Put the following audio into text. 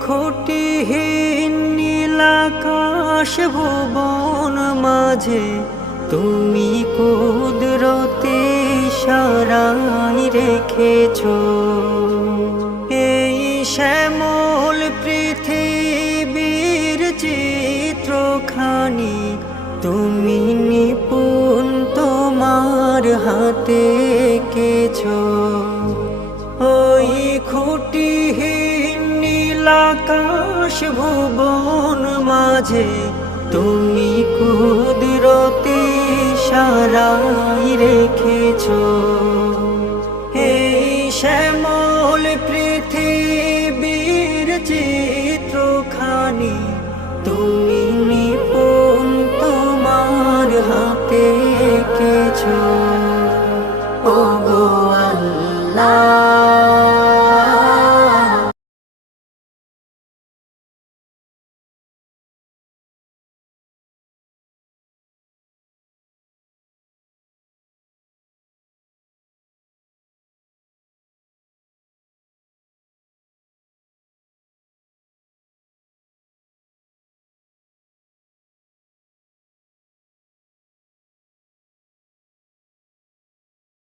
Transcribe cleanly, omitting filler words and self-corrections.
খুঁটিহীন নীলাকাশ ভুবন মাঝে তুমি কুদরতি ইশারায় রেখেছো এই শ্যামল পৃথিবীর চিত্রখানি তুমি নিপুণ তোমার হাতে এঁকেছো ওই খুঁটিহীন নীলাকাশ ভুবন মাঝে তুমি কুদরতি ইশারায় রেখেছো এই শ্যামল পৃথিবীর চিত্রখানি তুমি